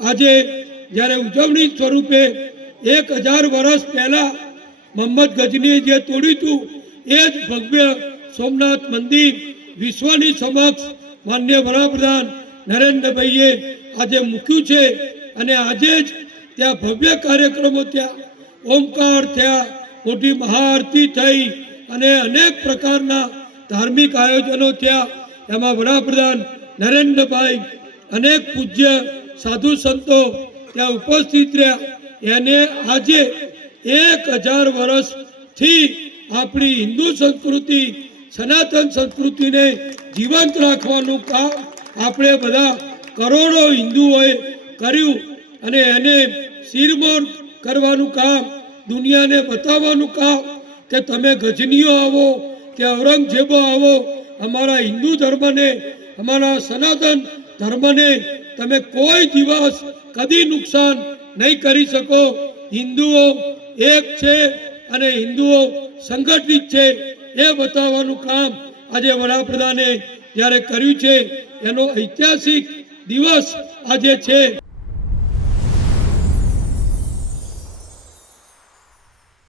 આજે જ્યારે ઉજવણી સ્વરૂપે 1000 વર્ષ પહેલા મોહમ્મદ ગજનીએ જે તોડ્યું હતું એ જ ભવ્ય સોમનાથ મંદિર વિશ્વની સમક્ષ માનનીય વડાપ્રધાન નરેન્દ્રભાઈએ આજે મૂક્યું છે અને આજે જ ત્યાં ભવ્ય કાર્યક્રમો થયા, ઓમકાર થયા, મોટી મહાઆરતી થઈ અને અનેક પ્રકારના ધાર્મિક આયોજનો થયા। એમાં વડાપ્રધાન નરેન્દ્રભાઈ અનેક પૂજ્ય સાધુ સંતો ત્યાં ઉપસ્થિત રહ્યા। એને આજે 1000 વર્ષથી આપણી હિન્દુ સંસ્કૃતિ સનાતન સંસ્કૃતિને જીવંત રાખવાનું કામ આપણે બધા કરોડો હિન્દુઓએ કર્યું અને એને શિરમોર કરવાનું કામ, દુનિયાને બતાવવાનું કામ કે તમે ગજનીઓ આવો કે ઔરંગઝેબો આવો, અમારા હિન્દુ ધર્મને, અમારા સનાતન ધર્મને તમે કોઈ દિવસ કદી નુકસાન નહીં કરી શકો। હિન્દુઓ એક છે અને હિન્દુઓ સંગઠિત છે એ બતાવવાનું કામ આજે વડાપ્રધાને જ્યારે કર્યું છે, એનો ઐતિહાસિક દિવસ આજે છે।